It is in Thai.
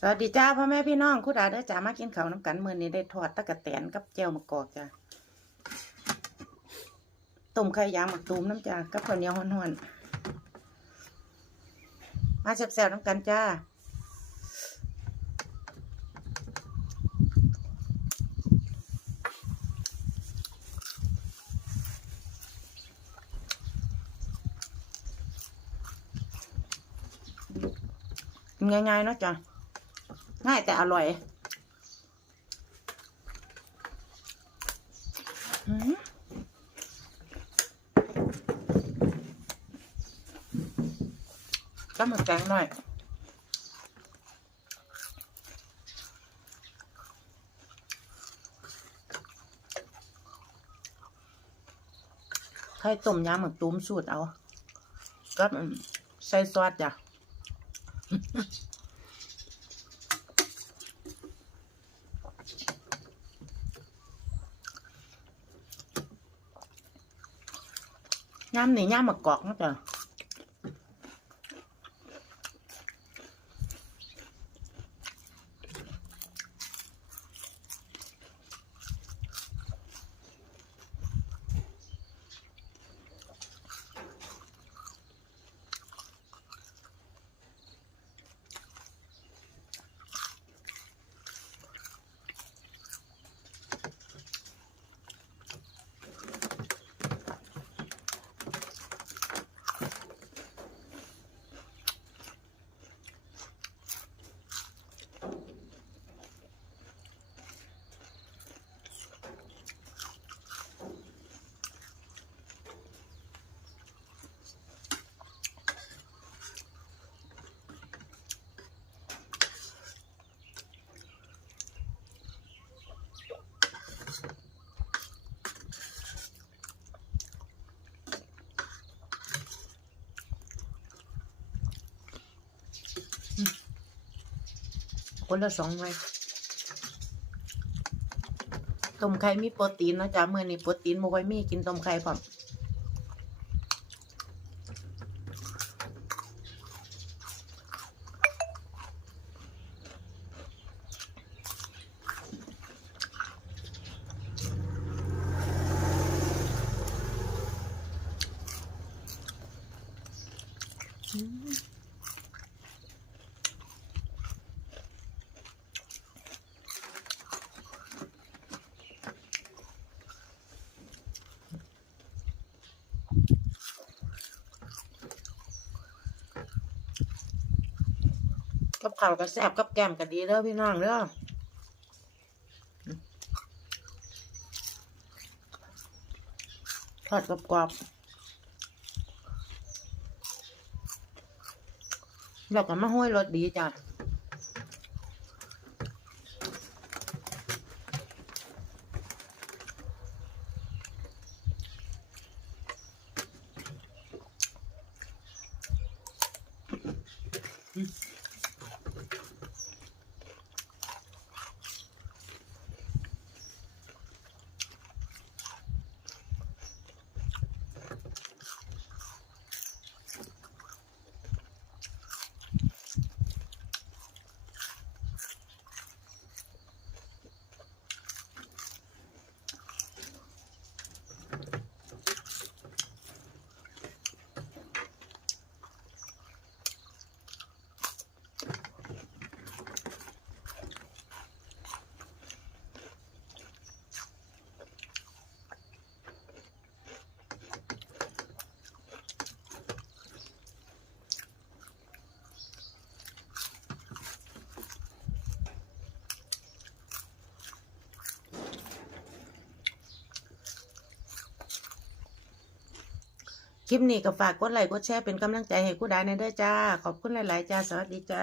สวัสดีจ้าพ่อแม่พี่น้องคุณอาเด้อจ้ามากินข้าวน้ำกันมือนี้ได้ทอดตะกะแตนกับแจ่วมะกอกจ้าต้มไข่ยางหมักตูมน้ำจ้ากับข้าวเหนียวห้อนๆมาแซ่บๆน้ำกันจ้าง่ายๆเนาะจ้า ง่ายแต่อร่อยก็มาแกงหน่อยไข่ต้มยำหมึกตุ้มสูตรเอา ก็ใส่ซอสจ้ะ ย่ำนี่ย่ำมะกอกนะจ๊ะ คนละสองไว้ต้มไข่มีโปรตีนนะจ๊ะเมื่อนี้โปรตีนบ่ค่อยมีกินต้มไข่พร้อม กับข้าวก็แซ่บกับแกมก็ดีเด้อพี่น้องเด้อทอดกรอบๆแล้วก็มาห้อยรสดีจ้ะ คลิปนี้ก็ฝากกดไลค์กดแชร์เป็นกำลังใจให้กูได้ในเด้อจ้า ขอบคุณหลาย ๆ จ้า สวัสดีจ้า